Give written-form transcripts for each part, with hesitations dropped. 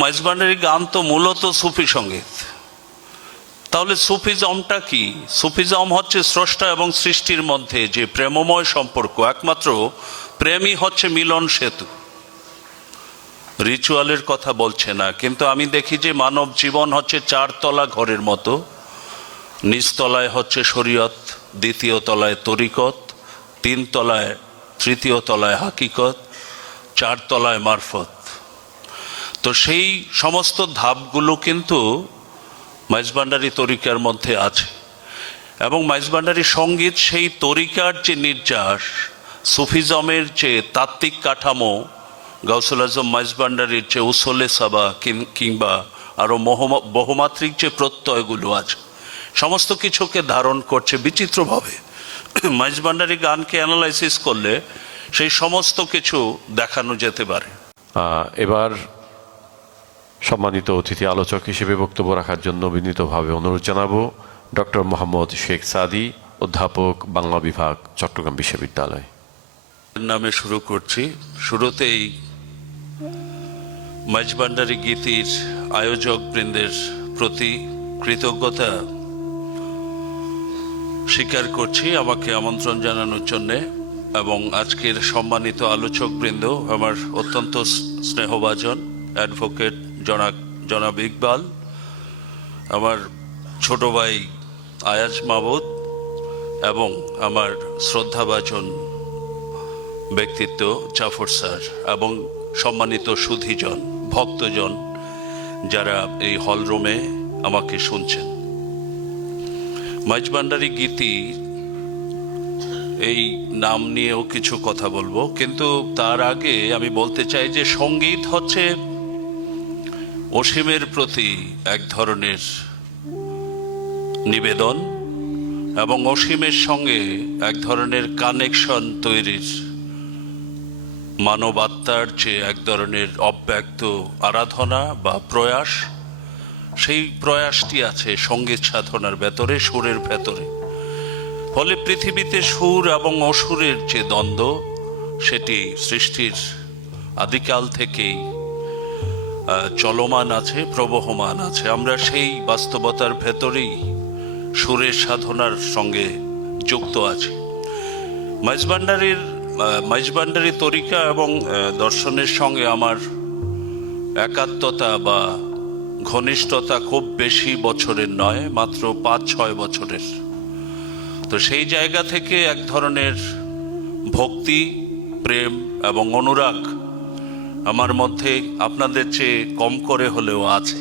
মাইজভান্ডারি গান তো মূলত সুফি সঙ্গীত। তাহলে সুফিজমটা কি? সুফিজম হচ্ছে স্রষ্টা এবং সৃষ্টির মধ্যে যে প্রেমময় সম্পর্ক, একমাত্র প্রেমই হচ্ছে মিলন সেতু। রিচুয়ালের কথা বলছে না, কিন্তু আমি দেখি যে মানব জীবন হচ্ছে চারতলা ঘরের মতো। নিচতলায় হচ্ছে শরীয়ত, দ্বিতীয় তলায় তরিকত, তিনতলায় তৃতীয় তলায় হাকিকত, চারতলায় মারফত। তো সেই সমস্ত ধাপগুলো কিন্তু মাইজভান্ডারি তরিকার মধ্যে আছে, এবং মাইজভান্ডারি সঙ্গীত সেই তরিকার যে নির্যাস, সুফিজমের যে তাত্ত্বিক কাঠামো, গাউসুল আজম মাইজভান্ডারির যে উসলে সাবা কিংবা আরও বহুমাত্রিক যে প্রত্যয়গুলো আছে, সমস্ত কিছুকে ধারণ করছে বিচিত্রভাবে। মাইজভান্ডারি গানকে অ্যানালাইসিস করলে সেই সমস্ত কিছু দেখানো যেতে পারে। এবার সম্মানিত অতিথি আলোচক হিসেবে বক্তব্য রাখার জন্য বিনীতভাবে অনুরোধ জানাবো ডক্টর মোহাম্মদ শেখ সাদি, অধ্যাপক, বাংলা বিভাগ, চট্টগ্রাম বিশ্ববিদ্যালয়। নামে শুরু করছি। শুরুতেই মাইজভান্ডারি গীতির আয়োজক বৃন্দের প্রতি কৃতজ্ঞতা স্বীকার করছি আমাকে আমন্ত্রণ জানানোর জন্যে, এবং আজকের সম্মানিত আলোচক বৃন্দ আমার অত্যন্ত স্নেহভাজন অ্যাডভোকেট জনাব ইকবাল, আমার ছোট ভাই আয়াজ মাহমুদ, এবং আমার শ্রদ্ধাভাজন ব্যক্তিত্ব জাফর স্যার, এবং সম্মানিত সুধীজন, ভক্তজন যারা এই হলরুমে আমাকে শুনছেন। মাইজভান্ডারি গীতি এই নাম নিয়েও কিছু কথা বলবো, কিন্তু তার আগে আমি বলতে চাই যে সঙ্গীত হচ্ছে অসীমের প্রতি এক ধরনের নিবেদন, এবং অসীমের সঙ্গে এক ধরনের কানেকশন তৈরির, মানবাত্মার যে এক ধরনের অব্যক্ত আরাধনা বা প্রয়াস, সেই প্রয়াসটি আছে সঙ্গীত সাধনার ভেতরে, সুরের ভেতরে। ফলে পৃথিবীতে সুর এবং অসুরের যে দ্বন্দ্ব, সেটি সৃষ্টির আদিকাল থেকেই চলমান আছে, প্রবহমান আছে। আমরা সেই বাস্তবতার ভেতরেই সুরের সাধনার সঙ্গে যুক্ত আছি। মাইজভান্ডারি তরিকা এবং দর্শনের সঙ্গে আমার একাত্মতা বা ঘনিষ্ঠতা খুব বেশি বছরের নয়, মাত্র 5-6 বছরের। তো সেই জায়গা থেকে এক ধরনের ভক্তি, প্রেম এবং অনুরাগ আমার মধ্যে আপনাদের চেয়ে কম করে হলেও আছে।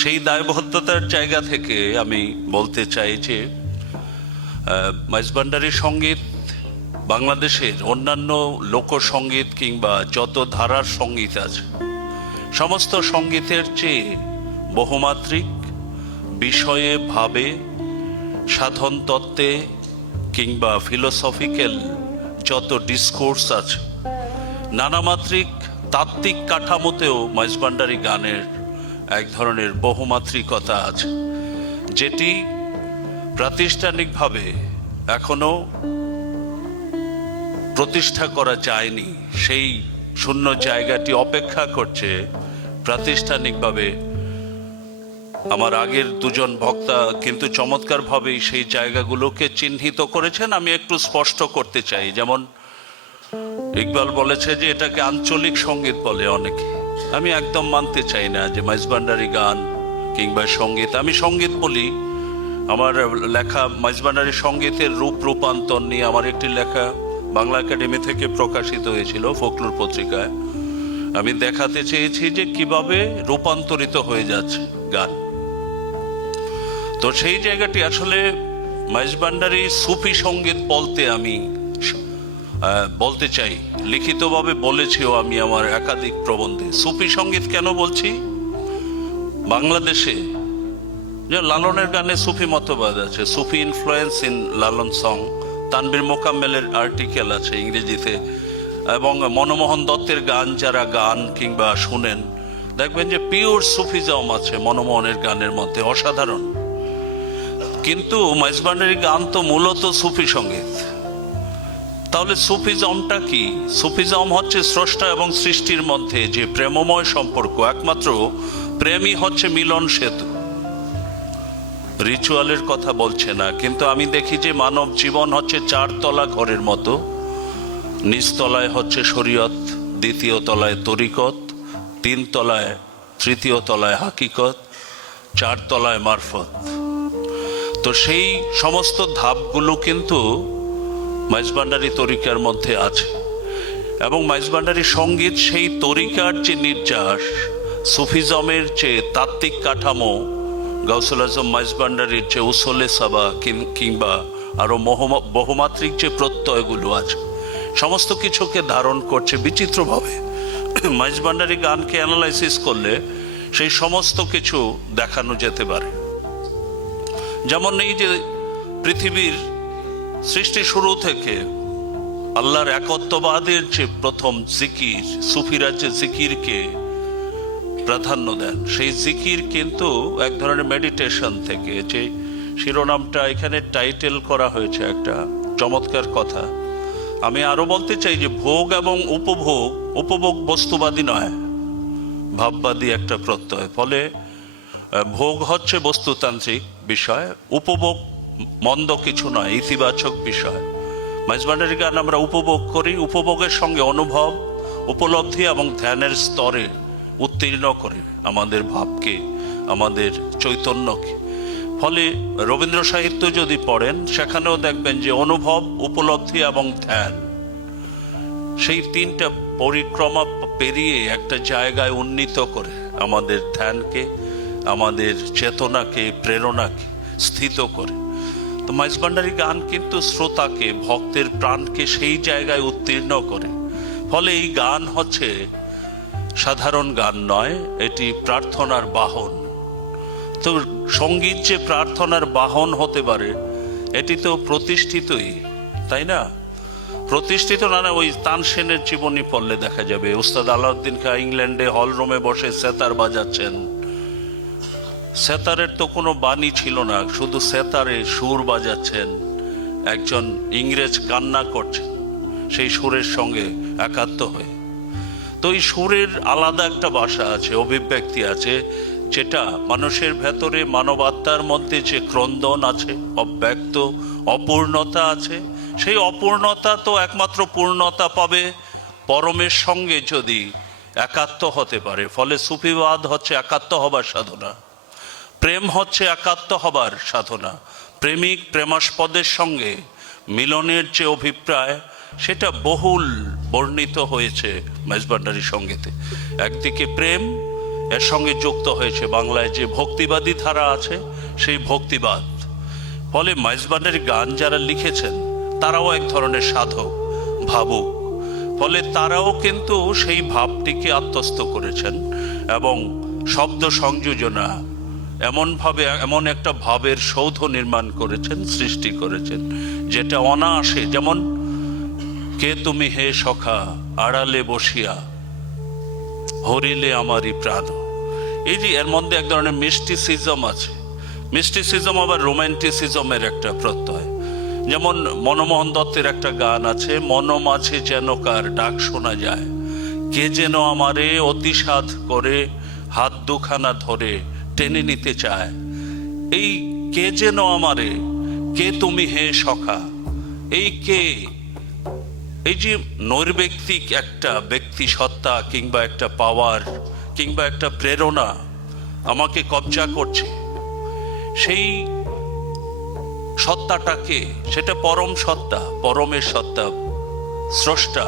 সেই দায়বদ্ধতার জায়গা থেকে আমি বলতে চাই যে মাইজভান্ডারি সঙ্গীত বাংলাদেশের অন্যান্য লোকসঙ্গীত কিংবা যত ধারার সঙ্গীত আছে, সমস্ত সঙ্গীতের চেয়ে বহুমাত্রিক, বিষয়ে, ভাবে, সাধন তত্ত্বে কিংবা ফিলোসফিক্যাল যত ডিসকোর্স আছে, নানামাত্রিক তাত্ত্বিক কাঠামোতেও মাইজভান্ডারি গানের এক ধরনের বহুমাত্রিকতা আছে, যেটি প্রাতিষ্ঠানিকভাবে এখনো প্রতিষ্ঠা করা যায়নি। সেই শূন্য জায়গাটি অপেক্ষা করছে প্রাতিষ্ঠানিকভাবে। আমার আগের দুজন বক্তা কিন্তু চমৎকারভাবেই সেই জায়গাগুলোকে চিহ্নিত করেছেন। আমি একটু স্পষ্ট করতে চাই, যেমন ইকবাল বলেছে যে এটাকে আঞ্চলিক সঙ্গীত বলে অনেকে। আমি একদম মানতে চাই না যে মাইজভান্ডারি গান কিংবা সঙ্গীত, আমি সঙ্গীত বলি। আমার লেখা মাইজভান্ডারি সঙ্গীতের রূপান্তর নিয়ে আমার একটি লেখা বাংলা একাডেমি থেকে প্রকাশিত হয়েছিল ফোকলোর পত্রিকায়। আমি দেখাতে চেয়েছি যে কিভাবে রূপান্তরিত হয়ে যাচ্ছে গান। তো সেই জায়গাটি আসলে মাইজভান্ডারি সুফি সঙ্গীত বলতে আমি বলতে চাই, লিখিতভাবে বলেছিও আমি আমার একাধিক প্রবন্ধে। সুফি সঙ্গীত কেন বলছি? বাংলাদেশে যে লালনের গানে সুফি মতবাদ আছে, Sufi influence in Lalon song, Tanvir মোকাম্মেলের আর্টিকেল আছে ইংরেজিতে, এবং মনমোহন দত্তের গান যারা গান কিংবা শুনেন, দেখবেন যে পিওর সুফিজম আছে মনমোহনের গানের মধ্যে, অসাধারণ। কিন্তু মাইজভান্ডারি গান তো মূলত সুফি সঙ্গীত। তাহলে সুফিজমটা কি? সুফিজম হচ্ছে স্রষ্টা এবং সৃষ্টির মধ্যে যে প্রেমময় সম্পর্ক, একমাত্র প্রেমই হচ্ছে মিলন সেতু। রিচুয়ালের কথা বলছে না, কিন্তু আমি দেখি যে মানব জীবন হচ্ছে চারতলা ঘরের মতো। নিচতলায় হচ্ছে শরীয়ত, দ্বিতীয় তলায় তরিকত, তিনতলায়, তৃতীয় তলায় হাকিকত, চারতলায় মারফত। তো সেই সমস্ত ধাপগুলো কিন্তু মাইজভান্ডারী তরিকার মধ্যে আছে, এবং মাইজভান্ডারী সঙ্গীত সেই তরিকার যে নির্যাস, সুফিজমের যে তাত্ত্বিক কাঠামো, গাউসুল আজম মাইজভান্ডারীর যে উসলে সাবা কিংবা আরো বহুমাত্রিক যে প্রত্যয়গুলো আছে, সমস্ত কিছুকে ধারণ করছে বিচিত্রভাবে। মাইজভান্ডারী গানকে অ্যানালাইসিস করলে সেই সমস্ত কিছু দেখানো যেতে পারে। যেমন এই যে পৃথিবীর সৃষ্টি শুরু থেকে আল্লাহর একত্ববাদের যে প্রথম জিকির, সুফিরা যে জিকিরকে প্রাধান্য দেন, সেই জিকির কিন্তু এক ধরনের মেডিটেশন থেকে, যে শিরোনামটা এখানে টাইটেল করা হয়েছে একটা চমৎকার কথা। আমি আরো বলতে চাই যে ভোগ এবং উপভোগ বস্তুবাদী নয়, ভাববাদী একটা প্রত্যয়। ফলে ভোগ হচ্ছে বস্তুতান্ত্রিক বিষয়, উপভোগ মন্দ কিছু নয়, ইতিবাচক বিষয়। মাইজভান্ডারী গান আমরা উপভোগ করি, উপভোগের সঙ্গে অনুভব, উপলব্ধি এবং ধ্যানের স্তরে উত্তীর্ণ করে আমাদের ভাবকে, আমাদের চৈতন্যকে। ফলে রবীন্দ্র সাহিত্য যদি পড়েন, সেখানেও দেখবেন যে অনুভব, উপলব্ধি এবং ধ্যান, সেই তিনটা পরিক্রমা পেরিয়ে একটা জায়গায় উন্নীত করে আমাদের ধ্যানকে, আমাদের চেতনাকে, প্রেরণাকে স্থিত করে। তো মাইজভান্ডারী গান কিন্তু শ্রোতাকে, ভক্তের প্রাণকে সেই জায়গায় উত্তীর্ণ করে। ফলে এই গান হচ্ছে সাধারণ গান নয়, এটি প্রার্থনার বাহন। তো সঙ্গীত যে প্রার্থনার বাহন হতে পারে, এটি তো প্রতিষ্ঠিতই, তাই না? প্রতিষ্ঠিত না, ওই তানসেনের জীবনী পড়লে দেখা যাবে উস্তাদ আলাউদ্দিন খাঁ ইংল্যান্ডে হলরুমে বসে সেতার বাজাচ্ছেন। সেতারের তো কোনো বাণী ছিল না, শুধু সেতারে সুর বাজাচ্ছেন। একজন ইংরেজ কান্না করছেন সেই সুরের সঙ্গে একাত্ম হয়ে। তো এই সুরের আলাদা একটা ভাষা আছে, অভিব্যক্তি আছে, যেটা মানুষের ভেতরে, মানবাত্মার মধ্যে যে ক্রন্দন আছে, অব্যক্ত অপূর্ণতা আছে, সেই অপূর্ণতা তো একমাত্র পূর্ণতা পাবে পরমের সঙ্গে যদি একাত্ম হতে পারে। ফলে সুফিবাদ হচ্ছে একাত্ম হবার সাধনা, প্রেম হচ্ছে একাত্ম হবার সাধনা। প্রেমিক প্রেমাস্পদের সঙ্গে মিলনের যে অভিপ্রায়, সেটা বহুল বর্ণিত হয়েছে মাইজভান্ডারী সঙ্গীতে। একদিকে প্রেম, এর সঙ্গে যুক্ত হয়েছে বাংলায় যে ভক্তিবাদী ধারা আছে, সেই ভক্তিবাদ। ফলে মাইজভান্ডারী গান যারা লিখেছেন, তারাও এক ধরনের সাধক, ভাবুক। ফলে তারাও কিন্তু সেই ভাবটিকে আত্মস্থ করেছেন এবং শব্দ সংযোজনা এমনভাবে, এমন একটা ভাবের সৌধ নির্মাণ করেছেন, সৃষ্টি করেছেন, যেটা অনায়াসে, যেমন কে তুমি হে সখা আড়ালে বসিয়া হরিলে আমারই প্রাণ। এই যে এর মধ্যে এক ধরনের মিস্টিসিজম আছে। মিস্টিসিজম আবার রোম্যান্টিসিজমের একটা প্রত্যয়। যেমন মনমোহন দত্তের একটা গান আছে, মন মাঝে যেন কার ডাক শোনা যায়, কে যেন আমারে অতিসাধ করে হাত দুখানা ধরে টেনে নিতে চায়। এই কে যেন আমারে, কে তুমি হে সখা, এই কে, এই যে নৈর্ব্যক্তিক একটা ব্যক্তি সত্তা কিংবা একটা পাওয়ার কিংবা একটা প্রেরণা আমাকে কবজা করছে, সেই সত্তাটাকে, সেটা পরম সত্তা, পরমের সত্তা, স্রষ্টা।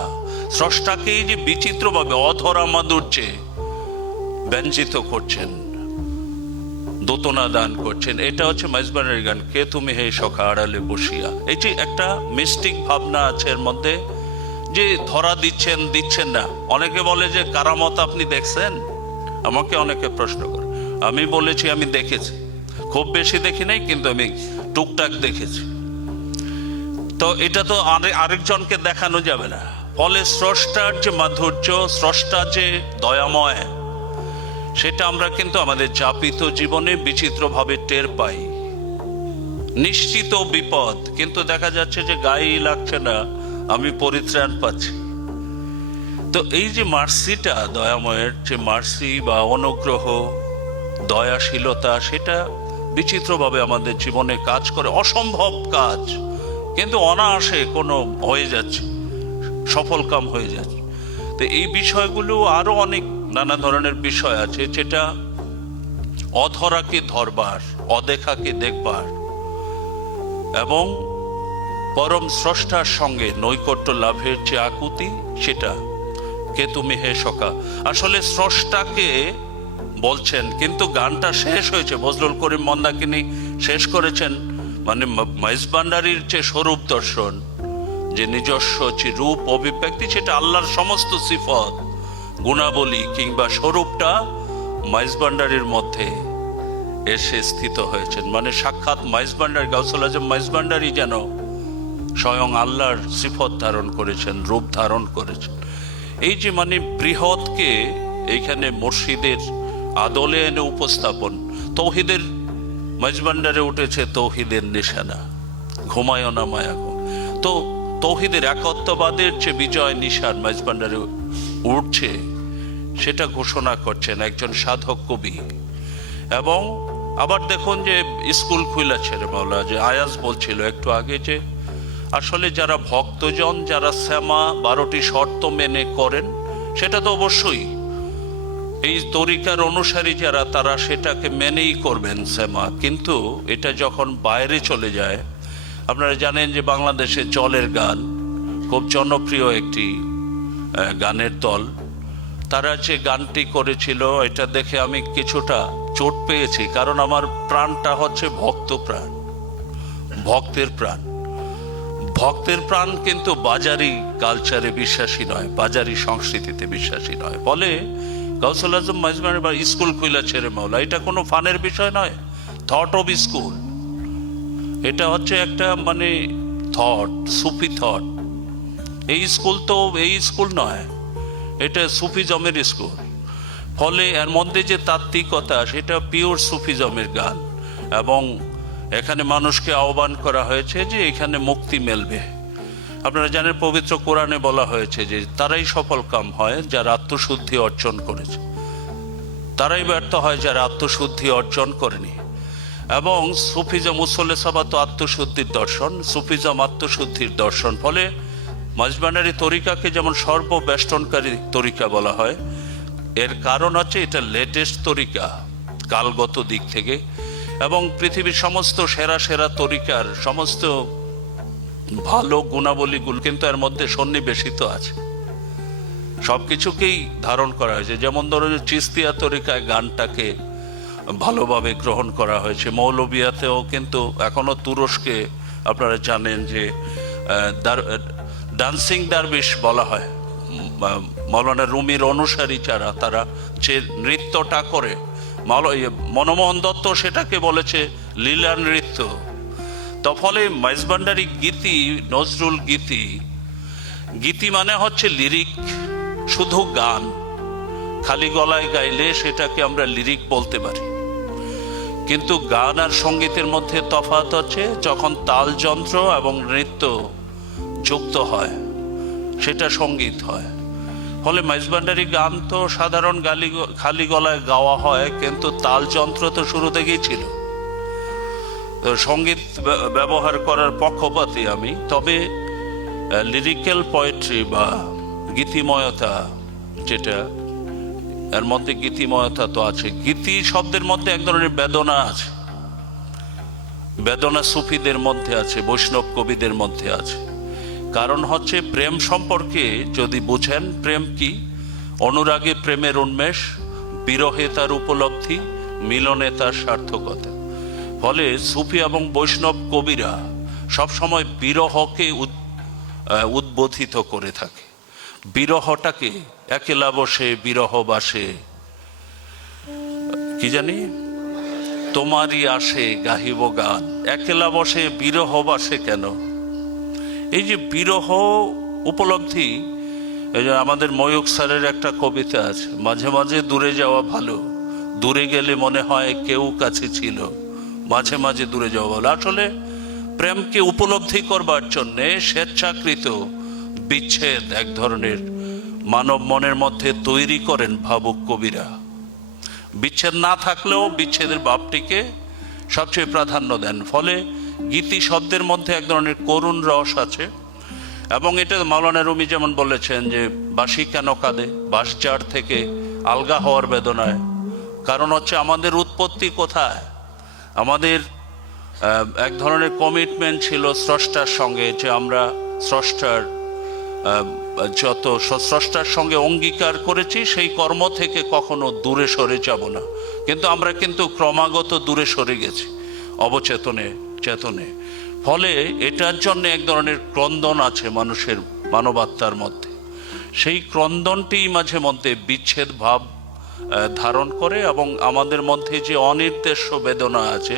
স্রষ্টাকেই যে বিচিত্রভাবে অধরা মাধুর্যে ব্যঞ্জিত করছেন, দোতনা দান করছেন। এটা হচ্ছে মাইজভান্ডারী গান, কে তুমি হে সখা আড়ালে বসিয়া। এই যে একটা মিস্টিক ভাবনা আছে এর মধ্যে, যে ধরা দিচ্ছেন না। অনেকে বলে যে কারামত আপনি দেখছেন, আমাকে অনেকে প্রশ্ন করে। আমি বলেছি আমি দেখেছি, খুব বেশি দেখি নাই, কিন্তু আমি টুকটাক দেখেছি। তো এটা তো আরেকজনকে দেখানো যাবে না। ফলে স্রষ্টার যে মাধুর্য, স্রষ্টা যে দয়াময়, সেটা আমরা কিন্তু আমাদের যাপিত জীবনে বিচিত্রভাবে টের পাই। নিশ্চিত বিপদ, কিন্তু দেখা যাচ্ছে যে গায়েই লাগছে না, আমি পরিত্রাণ পাচ্ছি। তো এই যে মার্সিটা, দয়াময়ের যে মার্সি বা অনুগ্রহ, দয়াশীলতা, সেটা বিচিত্রভাবে আমাদের জীবনে কাজ করে। অসম্ভব কাজ কিন্তু অনায়াসে কোনো হয়ে যাচ্ছে, সফল কাম হয়ে যাচ্ছে। তো এই বিষয়গুলো আরো অনেক নানা ধরনের বিষয় আছে, যেটা অধরাকে ধরবার, অদেখাকে দেখবার এবং পরম স্রষ্টার সঙ্গে নৈকট্য লাভের যে আকুতি, সেটা কে তুমি হে সখা। আসলে স্রষ্টাকে বলছেন, কিন্তু গানটা শেষ হয়েছে, বজলুল করিম মন্দাকিনী শেষ করেছেন মানে মাইজভান্ডারীর যে স্বরূপ দর্শন, যে নিজস্ব যে রূপ অভিব্যক্তি, সেটা আল্লাহর সমস্ত সিফত, গুণাবলী কিংবা স্বরূপটা মাইজভান্ডারীর মধ্যে এসে স্থিত হয়েছেন। মানে সাক্ষাৎ মাইজভান্ডারী, গাউসুল আজম মাইজভান্ডারী যেন স্বয়ং আল্লাহর সিফত ধারণ করেছেন, রূপ ধারণ করেছেন। এই যে মানে বৃহৎকে এইখানে মুর্শিদের আদলে এনে উপস্থাপন, তৌহিদের মাইজভান্ডারে উঠেছে তৌহিদের নিশানা, ঘুমায় না মায়া। তো তৌহিদের একত্ববাদের যে বিজয় নিশান মাইজভান্ডারে উঠছে, সেটা ঘোষণা করছেন একজন সাধক কবি। এবং আবার দেখুন যে স্কুল খুলেছে রে মাওলা, যে আয়াজ বলছিল একটু আগে, যে আসলে যারা ভক্তজন, যারা শ্যামা 12টি শর্ত মেনে করেন, সেটা তো অবশ্যই এই তরিকার অনুসারী যারা, তারা সেটাকে মেনেই করবেন শ্যামা। কিন্তু এটা যখন বাইরে চলে যায়, আপনারা জানেন যে বাংলাদেশে জলের গান খুব জনপ্রিয় একটি গানের দল, তারা যে গানটি করেছিল, এটা দেখে আমি কিছুটা চোট পেয়েছি, কারণ আমার প্রাণটা হচ্ছে ভক্ত প্রাণ, ভক্তের প্রাণ। ভক্তের প্রাণ কিন্তু বাজারি কালচারে বিশ্বাসী নয়, বাজারি সংস্কৃতিতে বিশ্বাসী নয়। ফলে গাউসুল আজম মাইজভান্ডারী বা স্কুল খুলেছে রে মাওলা, এটা কোনো ফানের বিষয় নয়, থট অফ স্কুল। এটা হচ্ছে একটা মানে থট, সুফি থট। এই স্কুল তো এই স্কুল নয়, এটা সুফিজমের স্কুল। ফলে এর মধ্যে যে তাত্ত্বিকতা, সেটা পিওর সুফিজমের গান। এবং এখানে মানুষকে আহ্বান করা হয়েছে যে এখানে মুক্তি মেলবে। আপনারা জানেন পবিত্র কোরআনে বলা হয়েছে যে তারাই সফল কাম হয় যারা আত্মশুদ্ধি অর্জন করেছে, তারাই ব্যর্থ হয় যারা আত্মশুদ্ধি অর্জন করেনি। এবং সুফিজম উসলে সাবা তো আত্মশুদ্ধির দর্শন, সুফিজম আত্মশুদ্ধির দর্শন। ফলে মাইজভান্ডারী তরিকাকে যেমন সর্ববেষ্টনকারী তরিকা বলা হয়, এর কারণ হচ্ছে এটা লেটেস্ট তরিকা কালগত দিক থেকে, এবং পৃথিবীর সমস্ত সেরা সেরা তরিকার সমস্ত ভালো গুণাবলীগুলো কিন্তু এর মধ্যে সন্নিবেশিত আছে, সবকিছুকেই ধারণ করা হয়েছে। যেমন ধরুন চিস্তিয়া তরিকায় গানটাকে ভালোভাবে গ্রহণ করা হয়েছে। মৌলবিয়াতেও কিন্তু এখনো তুরস্কে আপনারা জানেন যে ডান্সিং দারবিশ বলা হয়, মৌলানা রুমির অনুসারী যারা, তারা যে নৃত্যটা করে, মনমোহন দত্ত সেটাকে বলেছে লীলা নৃত্য। তো ফলে মাইজভান্ডারী গীতি, নজরুল গীতি, গীতি মানে হচ্ছে লিরিক, শুধু গান, খালি গলায় গাইলে সেটাকে আমরা লিরিক বলতে পারি। কিন্তু গান আর সঙ্গীতের মধ্যে তফাৎ হচ্ছে যখন তাল যন্ত্র এবং নৃত্য যুক্ত হয়, সেটা সঙ্গীত হয়। ফলে মাইজভান্ডারী গান তো সাধারণ খালি গলায় গাওয়া হয়, কিন্তু তাল যন্ত্র তো শুরু থেকেই ছিল। সঙ্গীত ব্যবহার করার পক্ষপাতী আমি, তবে লিরিক্যাল পোয়েট্রি বা গীতিময়তা, যেটা এর মধ্যে গীতিময়তা তো আছে। গীতি শব্দের মধ্যে এক ধরনের বেদনা আছে, বেদনা সুফিদের মধ্যে আছে, বৈষ্ণব কবিদের মধ্যে আছে। কারণ হচ্ছে প্রেম সম্পর্কে যদি বুঝেন, প্রেম কি, অনুরাগে প্রেমের উন্মেষ, বিরহে তার উপলব্ধি, মিলনে তার সার্থকতা। ফলে সুফি এবং বৈষ্ণব কবিরা সবসময় বিরহকে উদ্বোধিত করে থাকে। বিরহটাকে একেলা বসে বিরহ বাসে, কি জানি তোমারই আসে গাহিব গান। একেলা বসে বিরহ বাসে কেন? এই যে বিরহ উপলব্ধি, এই যে আমাদের ময়ূক স্যারের একটা কবিতা আছে, মাঝে মাঝে দূরে যাওয়া ভালো, দূরে গেলে মনে হয় কেউ কাছে ছিল, মাঝে মাঝে দূরে যাওয়া ভালো। আসলে প্রেমকে উপলব্ধি করবার জন্যে স্বেচ্ছাকৃত বিচ্ছেদ এক ধরনের মানব মনের মধ্যে তৈরি করেন ভাবুক কবিরা। বিচ্ছেদ না থাকলেও বিচ্ছেদের ভাবটিকে সবচেয়ে প্রাধান্য দেন, ফলে গীতি শব্দের মধ্যে এক ধরনের করুণ রস আছে। এবং এটা মাওলানা রুমি যেমন বলেছেন যে বাঁশি কেন কাঁদে, বাঁশঝাড় থেকে আলগা হওয়ার বেদনায়। কারণ হচ্ছে আমাদের উৎপত্তি কোথায়, আমাদের এক ধরনের কমিটমেন্ট ছিল স্রষ্টার সঙ্গে, যে আমরা স্রষ্টার স্রষ্টার সঙ্গে অঙ্গীকার করেছি সেই কর্ম থেকে কখনো দূরে সরে যাব না। কিন্তু আমরা ক্রমাগত দূরে সরে গেছি অবচেতনে চেতনে। ফলে এটার জন্য এক ধরনের ক্রন্দন আছে মানুষের মানবাত্মার মধ্যে। সেই ক্রন্দনটি মাঝে মধ্যে বিচ্ছেদ ভাব ধারণ করে, এবং আমাদের মধ্যে যে অনির্দেশ্য বেদনা আছে,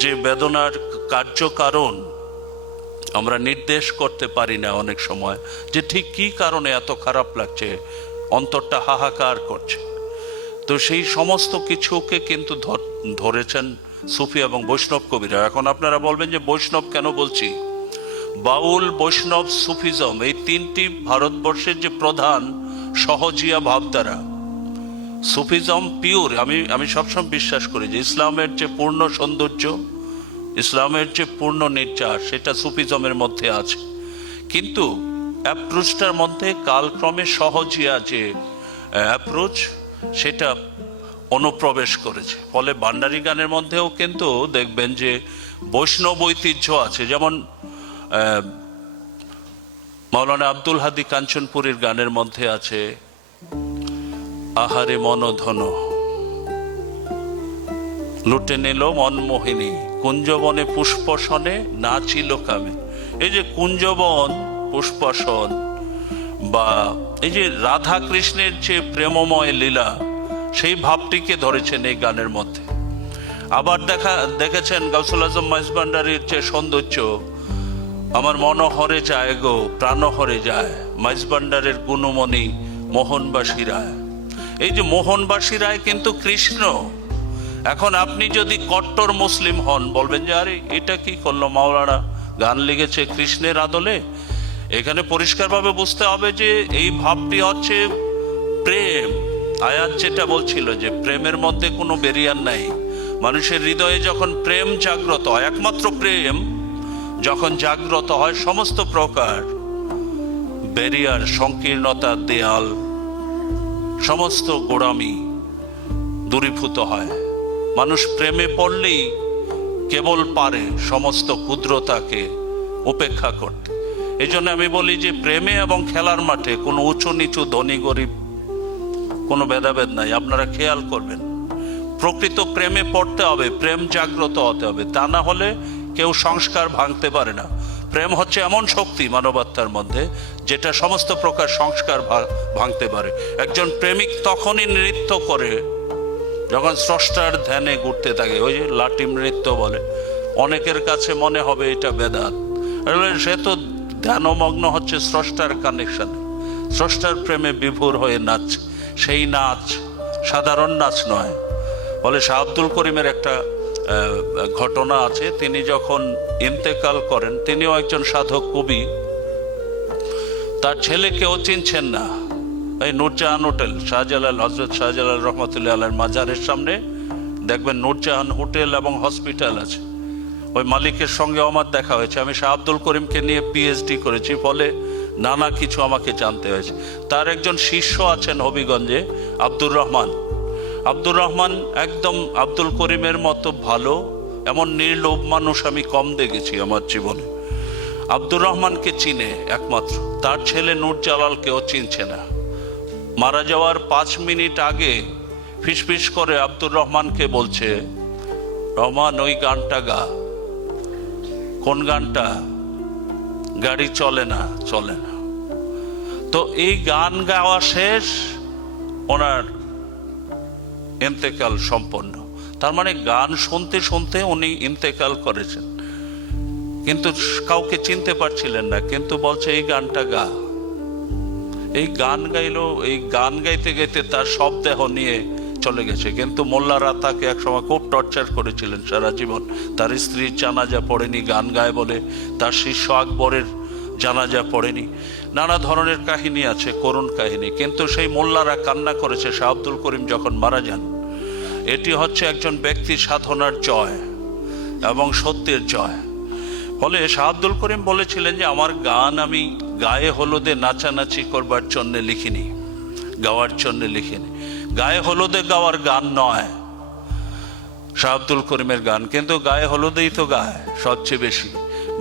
যে বেদনার কার্যকারণ আমরা নির্দেশ করতে পারি না অনেক সময়, যে ঠিক কী কারণে এত খারাপ লাগছে, অন্তরটা হাহাকার করছে। তো সেই সমস্ত কিছুকে কিন্তু ধরেছেন সুফি এবং বৈষ্ণব কবিরা। এখন আপনারা বলবেন যে বৈষ্ণব কেন বলছি, বাউল, বৈষ্ণব, সুফিজম এই তিনটি ভারতবর্ষের যে প্রধান সহজিয়া ভাবধারা। সুফিজম পিওর, আমি সবসময় বিশ্বাস করি যে ইসলামের যে পূর্ণ সৌন্দর্য, ইসলামের যে পূর্ণ নির্যাস, সেটা সুফিজমের মধ্যে আছে। কিন্তু অ্যাপ্রোচটার মধ্যে কালক্রমে সহজিয়া যে অ্যাপ্রোচ, সেটা অনুপ্রবেশ করেছে। ফলে ভান্ডারী গানের মধ্যেও কিন্তু দেখবেন যে বৈষ্ণব ঐতিহ্য আছে। যেমন মাওলানা আব্দুল হাদি কাঞ্চনপুরীর গানের মধ্যে আছে আহারে মনধন লুটে নিল মনমোহিনী, কুঞ্জবনে পুষ্পসনে নাচিল কামে। এই যে কুঞ্জবন, পুষ্পসন, বা এই যে রাধা কৃষ্ণের যে প্রেমময় লীলা, সেই ভাবটিকে ধরেছেন এই গানের মধ্যে। আবার দেখেছেন গাউসুল আজম মাইজভান্ডারীর যে সৌন্দর্য, আমার মন হরে যায় গো প্রাণ হরে যায়, মাইজভান্ডারের গুণমণি মোহনবাসী রায়। এই যে মোহনবাসী রায় কিন্তু কৃষ্ণ। এখন আপনি যদি কট্টর মুসলিম হন, বলবেন যে আরে এটা কি করলো মাওলানা, গান লিখেছে কৃষ্ণের আদলে। এখানে পরিষ্কারভাবে বুঝতে হবে যে এই ভাবটি হচ্ছে প্রেম। আয়াত যেটা বলছিল যে প্রেমের মধ্যে কোনো ব্যারিয়ার নাই। মানুষের হৃদয়ে যখন প্রেম জাগ্রত হয়, একমাত্র প্রেম যখন জাগ্রত হয়, সমস্ত প্রকার ব্যারিয়ার, সংকীর্ণতা, দেয়াল, সমস্ত গোড়ামি দূরীভূত হয়। মানুষ প্রেমে পড়লেই কেবল পারে সমস্ত ক্ষুদ্রতাকে উপেক্ষা করতে। এই জন্য আমি বলি যে প্রেমে এবং খেলার মাঠে কোনো উঁচু নিচু, ধনী গরিব কোনো ভেদাভেদ নাই। আপনারা খেয়াল করবেন, প্রকৃত প্রেমে পড়তে হবে, প্রেম জাগ্রত হতে হবে, তা না হলে কেউ সংস্কার ভাঙতে পারে না। প্রেম হচ্ছে এমন শক্তি মানবাত্মার মধ্যে যেটা সমস্ত প্রকার সংস্কার ভাঙতে পারে। একজন প্রেমিক তখনই নৃত্য করে যখন স্রষ্টার ধ্যানে ঘুরতে থাকে। ওই যে লাটিম নৃত্য বলে, অনেকের কাছে মনে হবে এটা বেদাত, সে তো ধ্যানমগ্ন হচ্ছে স্রষ্টার কানেকশনে, স্রষ্টার প্রেমে বিভোর হয়ে নাচ। সেই নাচ সাধারণ নাচ নয়। বলে শাহ আব্দুল করিমের একটা ঘটনা আছে, তিনি যখন ইন্তেকাল করেন, তিনিও একজন সাধক কবি, তার ছেলে কেউ চিনছেন না। এই নূরজাহান হোটেল, শাহজালাল, হজরত শাহজালাল রহমতুল্লাহ আলাইহির মাজারের সামনে দেখবেন নূরজাহান হোটেল এবং হসপিটাল আছে। ওই মালিকের সঙ্গে আমার দেখা হয়েছে। আমি শাহ আব্দুল করিমকে নিয়ে পিএইচডি করেছি, ফলে নানা কিছু আমাকে জানতে হয়েছে। তার একজন শিষ্য আছেন হবিগঞ্জে, আব্দুর রহমান। আব্দুর রহমান একদম আব্দুল করিমের মতো ভালো, এমন নির্লোভ মানুষ আমি কম দেখেছি আমার জীবনে। আব্দুর রহমানকে চিনে একমাত্র, তার ছেলে নূরজালালকেও চিনছে না। মারা যাওয়ার 5 মিনিট আগে ফিসফিস করে আব্দুর রহমানকে বলছে, রহমান ওই গানটা গা। কোন গানটা? গাড়ি চলে না, চলে না। তো এই গান গাওয়া শেষ, ওনার ইন্তেকাল সম্পন্ন। তার মানে গান শুনতে শুনতে উনি ইন্তেকাল করেছেন, কিন্তু কাউকে চিনতে পারছিলেন না। কিন্তু বলছে এই গানটা গা। এই গান গাইলো, এই গান গাইতে গাইতে তার সব দেহ নিয়ে চলে গেছে। কিন্তু মোল্লারা তাকে একসময় খুব টর্চার করেছিলেন সারা জীবন। তার স্ত্রীর জানাজা পড়েনি গান গায় বলে। তার শিষ্য আকবরের জানাজা পড়েনি, নানা ধরনের কাহিনী আছে, করুণ কাহিনী। কিন্তু সেই মোল্লারা কান্না করেছে শাহ আব্দুল করিম যখন মারা যান। এটি হচ্ছে একজন ব্যক্তি সাধনার জয় এবং সত্যের জয়। ফলে শাহ আব্দুল করিম বলেছিলেন যে আমার গান আমি গায়ে হলুদে নাচানাচি করবার জন্যে লিখিনি, গাওয়ার জন্যে লিখিনি। গায়ে হলুদে গাওয়ার গান নয় শাহ আব্দুল করিমের গান, কিন্তু গায়ে হলুদেই তো গায় সবচেয়ে বেশি।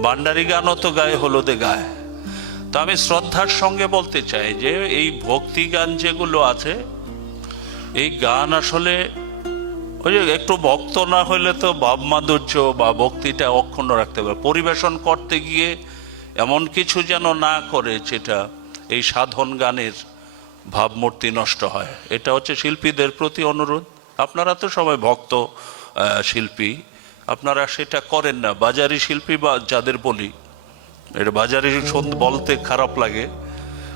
ভান্ডারি গানও তো গায়ে হলুদে গায়। তো আমি শ্রদ্ধার সঙ্গে বলতে চাই যে এই ভক্তি গান যেগুলো আছে, এই গান আসলে ওই যে একটু ভক্ত না হলে তো ভাব মাধুর্য বা ভক্তিটা অক্ষুণ্ণ রাখতে পারে। পরিবেশন করতে গিয়ে এমন কিছু যেন না করে যেটা এই সাধন গানের ভাবমূর্তি নষ্ট হয়। এটা হচ্ছে শিল্পীদের প্রতি অনুরোধ। আপনারা তো সবাই ভক্ত শিল্পী, আপনারা সেটা করেন না। বাজারি শিল্পী বা যাদের বলি, এটা বাজারি বলতে খারাপ লাগে,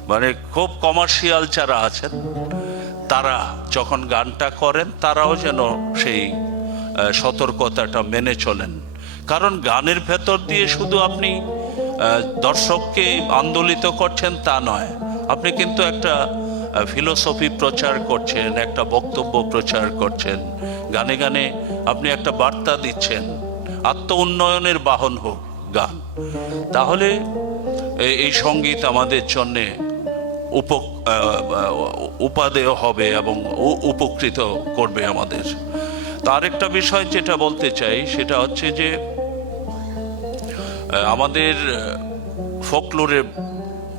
মানে খুব কমার্শিয়াল যারা আছেন তারা যখন গানটা করেন তারাও যেন সেই সতর্কতাটা মেনে চলেন। কারণ গানের ভেতর দিয়ে শুধু আপনি দর্শককে আন্দোলিত করছেন তা নয়, আপনি কিন্তু একটা ফিলোসফি প্রচার করছেন, একটা বক্তব্য প্রচার করছেন। গানে গানে আপনি একটা বার্তা দিচ্ছেন, আত্ম উন্নয়নের বাহন হোক গান। তাহলে এই সঙ্গীত আমাদের জন্যে উপাদেয় হবে এবং উপকৃত করবে আমাদের। তার একটা বিষয় যেটা বলতে চাই সেটা হচ্ছে যে আমাদের ফোকলোরে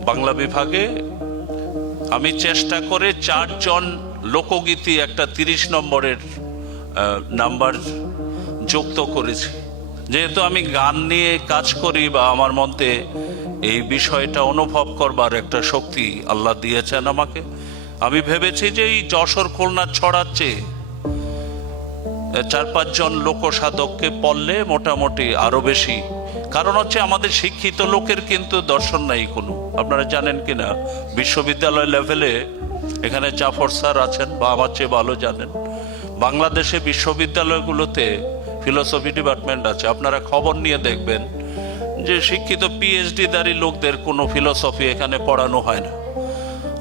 বাংলা বিভাগে আমি চেষ্টা করে 4 জন লোকগীতি একটা 30 নম্বরের নাম্বার যুক্ত করেছি। যেহেতু আমি গান নিয়ে কাজ করি বা আমার মধ্যে এই বিষয়টা অনুভব করবার একটা শক্তি আল্লাহ দিয়েছেন আমাকে, আমি ভেবেছি যে এই যশোর খুলনা ছড়াচ্ছে 4-5 জন লোকসাধককে পড়লে মোটামুটি আরো বেশি। কারণ হচ্ছে আমাদের শিক্ষিত লোকের কিন্তু দর্শন নাই কোনো। আপনারা জানেন কিনা বিশ্ববিদ্যালয় লেভেলে এখানে জাফর স্যার আছেন বা আমার চেয়ে ভালো জানেন, বাংলাদেশে বিশ্ববিদ্যালয়গুলোতে ফিলোসফি ডিপার্টমেন্ট আছে। আপনারা খবর নিয়ে দেখবেন যে শিক্ষিত পিএইচডি দারি লোকদের কোনো ফিলোসফি এখানে পড়ানো হয় না।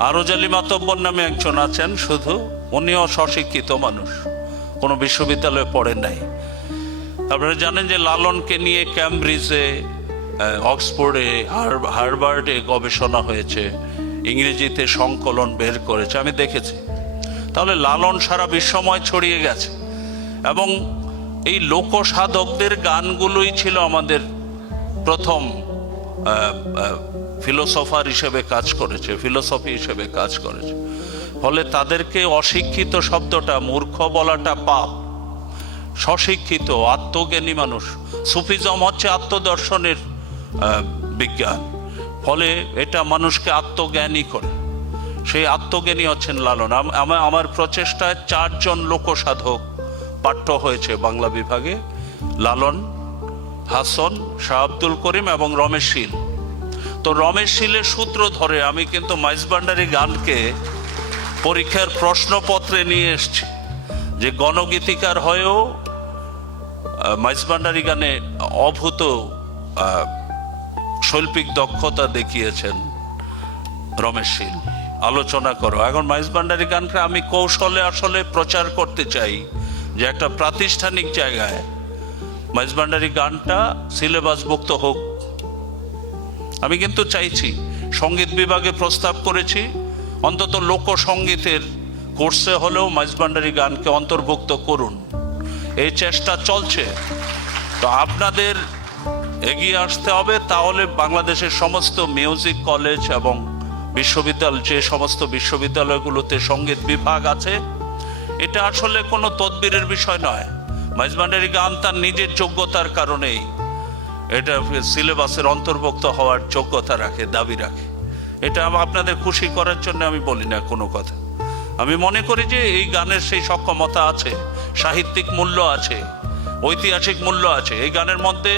আরজ আলী মাতব্বর নামে একজন আছেন, শুধু উনিও স্বশিক্ষিত মানুষ, কোনো বিশ্ববিদ্যালয়ে পড়েন নাই। আপনারা জানেন যে লালনকে নিয়ে ক্যামব্রিজে, অক্সফোর্ডে, হার্ভার্ডে গবেষণা হয়েছে, ইংরেজিতে সংকলন বের করেছে, আমি দেখেছি। তাহলে লালন সারা বিশ্বময় ছড়িয়ে গেছে এবং এই লোকসাধকদের গানগুলোই ছিল আমাদের প্রথম ফিলোসফার হিসেবে কাজ করেছে, ফিলোসফি হিসেবে কাজ করেছে। ফলে তাদেরকে অশিক্ষিত শব্দটা, মূর্খ বলাটা পাপ। স্বশিক্ষিত আত্মজ্ঞানী মানুষ। সুফিজম হচ্ছে আত্মদর্শনের বিজ্ঞান, ফলে এটা মানুষকে আত্মজ্ঞানী করে। সেই আত্মজ্ঞানী হচ্ছেন লালন। আমার প্রচেষ্টায় 4 জন লোকসাধক পাঠ্য হয়েছে বাংলা বিভাগে, লালন, হাসন, শাহ আব্দুল করিম এবং রমেশ শীল। তো রমেশ শীলের সূত্র ধরে আমি কিন্তু মাইজ ভান্ডারী গানকে পরীক্ষার প্রশ্নপত্রে নিয়ে এসছি, যে গণগীতিকার হয়েও মাইজ ভান্ডারী গানে অভূত শৈল্পিক দক্ষতা দেখিয়েছেন রমেশ শীল। আলোচনা করো। এখন মাইজ ভান্ডারী গানকে আমি কৌশলে আসলে প্রচার করতে চাই যে একটা প্রাতিষ্ঠানিক জায়গায় মাইজ ভান্ডারী গানটা সিলেবাসভুক্ত হোক। আমি কিন্তু চাইছি, সঙ্গীত বিভাগে প্রস্তাব করেছি, অন্তত লোকসঙ্গীতের কোর্সে হলেও মাইজ ভান্ডারী গানকে অন্তর্ভুক্ত করুন। এই চেষ্টা চলছে। তো আপনাদের এগিয়ে আসতে হবে, তাহলে বাংলাদেশের সমস্ত মিউজিক কলেজ এবং বিশ্ববিদ্যালয়, যে সমস্ত বিশ্ববিদ্যালয়গুলোতে সঙ্গীত বিভাগ আছে, এটা আসলে কোনো তদবিরের বিষয় নয়। মাইজ ভান্ডারী গান তার নিজের যোগ্যতার কারণেই এটা সিলেবাসের অন্তর্ভুক্ত হওয়ার যোগ্যতা রাখে, দাবি রাখে। এটা আপনাদের খুশি করার জন্য আমি বলি না কোনো কথা। আমি মনে করি যে এই গানের সেই সক্ষমতা আছে, সাহিত্যিক মূল্য আছে, ঐতিহাসিক মূল্য আছে। এই গানের মধ্যে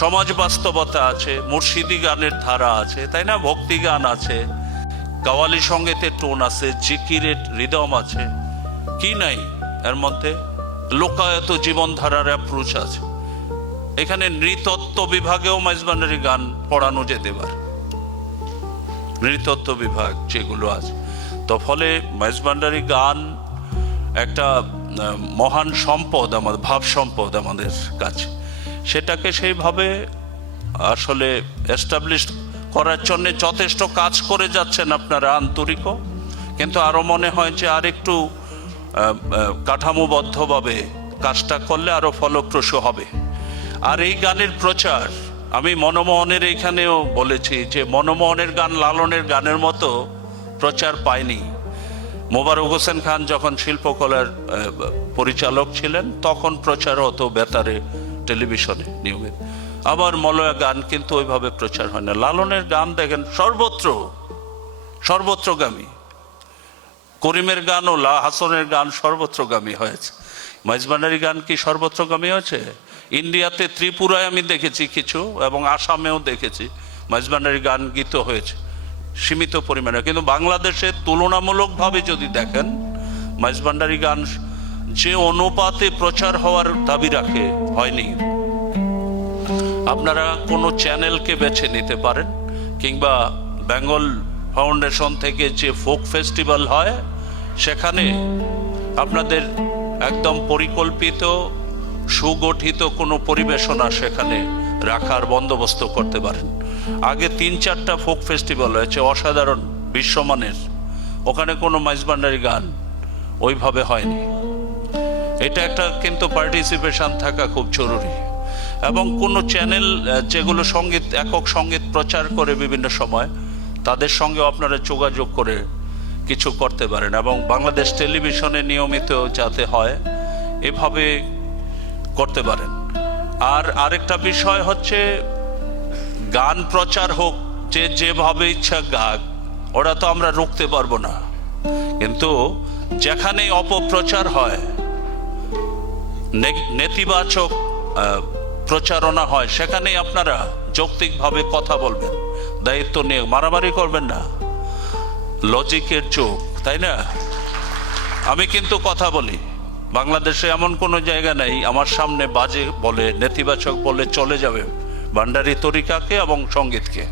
সমাজ বাস্তবতা আছে, মুর্শিদি গানের ধারা আছে, তাই না? ভক্তি গান আছে, কাওয়ালি সঙ্গীতের টোন আছে, জিকিরের রিদম আছে, কি নাই এর মধ্যে? লোকায়ত জীবনধারার অ্যাপ্রোচ আছে। এখানে নৃতত্ত্ব বিভাগেও মাইজভান্ডারি গান পড়ানো যেতে পারে, নৃতত্ত্ব বিভাগ যেগুলো আছে। তো ফলে মাইজভান্ডারি গান একটা মহান সম্পদ, আমাদের ভাব সম্পদ আমাদের কাছে। সেটাকে সেইভাবে আসলে এস্টাবলিশ করার জন্য যথেষ্ট কাজ করে যাচ্ছেন আপনারা, আন্তরিকও, কিন্তু আরও মনে হয় যে আরেকটু কাঠামোবদ্ধভাবে কাজটা করলে আরও ফলপ্রসূ হবে। আর এই গানের প্রচার আমি মনমোহনের এইখানেও বলেছি যে মনমোহনের গান লালনের গানের মতো প্রচার পায়নি। মোবারক হোসেন খান যখন শিল্পকলার পরিচালক ছিলেন তখন প্রচার হতো বেতারে, টেলিভিশনে নিয়মিত। আবার মলয়া গান কিন্তু ওইভাবে প্রচার হয় না। লালনের গান দেখেন সর্বত্রগামী। করিমের গান ও হাসনের গান সর্বত্রগামী হয়েছে। মাইজভান্ডারি গান কি সর্বত্রগামী হয়েছে? ইন্ডিয়াতে ত্রিপুরায় আমি দেখেছি কিছু, এবং আসামেও দেখেছি মাইজভান্ডারি গান গীত হয়েছে সীমিত পরিমাণে, কিন্তু বাংলাদেশে তুলনামূলকভাবে যদি দেখেন মাইজভান্ডারি গান যে অনুপাতে প্রচার হওয়ার দাবি রাখে হয়নি। আপনারা কোনো চ্যানেলকে বেছে নিতে পারেন, কিংবা বেঙ্গল ফাউন্ডেশন থেকে যে ফোক ফেস্টিভ্যাল হয় সেখানে আপনাদের একদম পরিকল্পিত সুগঠিত কোনো পরিবেশনা সেখানে রাখার বন্দোবস্ত করতে পারেন। আগে 3-4টা ফোক ফেস্টিভ্যাল হয়েছে অসাধারণ বিশ্বমানের, ওখানে কোনো মাইজভান্ডারি গান ওইভাবে হয়নি। এটা একটা কিন্তু পার্টিসিপেশন থাকা খুব জরুরি। এবং কোনো চ্যানেল যেগুলো সঙ্গীত একক সঙ্গীত প্রচার করে বিভিন্ন সময়, তাদের সঙ্গে আপনারা যোগাযোগ করে কিছু করতে পারেন, এবং বাংলাদেশ টেলিভিশনে নিয়মিত যাতে হয় এভাবে করতে পারেন। আর আরেকটা বিষয় হচ্ছে গান প্রচার হোক, যে যেভাবে ইচ্ছা গাক, ওরা তো আমরা রুখতে পারবো না, কিন্তু যেখানেই অপপ্রচার হয়, নেতিবাচক প্রচারণা হয়, সেখানেই আপনারা যৌক্তিকভাবে কথা বলবেন, দায়িত্ব নিয়ে মারামারি করবেন না, লজিকের যুগ, তাই না? আমি কিন্তু কথা বলি, বাংলাদেশে এমন কোনো জায়গা নেই আমার সামনে বাজে বলে, নেতিবাচক বলে চলে যাবে ভান্ডারি তরিকাকে এবং সঙ্গীতকে।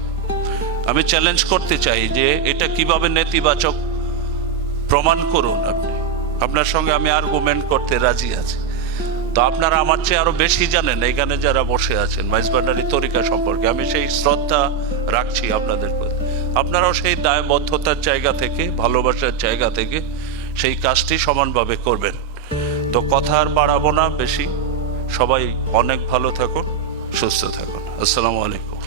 আমি চ্যালেঞ্জ করতে চাই যে এটা কিভাবে নেতিবাচক প্রমাণ করুন আপনি, আপনার সঙ্গে আমি আর্গুমেন্ট করতে রাজি আছি। তো আপনারা আমার চেয়ে আরো বেশি জানেন এখানে যারা বসে আছেন মাইজভান্ডারি তরিকা সম্পর্কে, আমি সেই শ্রদ্ধা রাখছি আপনাদের প্রতি। আপনারাও সেই দায়বদ্ধতার জায়গা থেকে, ভালোবাসার জায়গা থেকে সেই কাজটি সমানভাবে করবেন। তো কথা আর বাড়াবো না বেশি, সবাই অনেক ভালো থাকুন, সুস্থ থাকুন। আসসালামু আলাইকুম।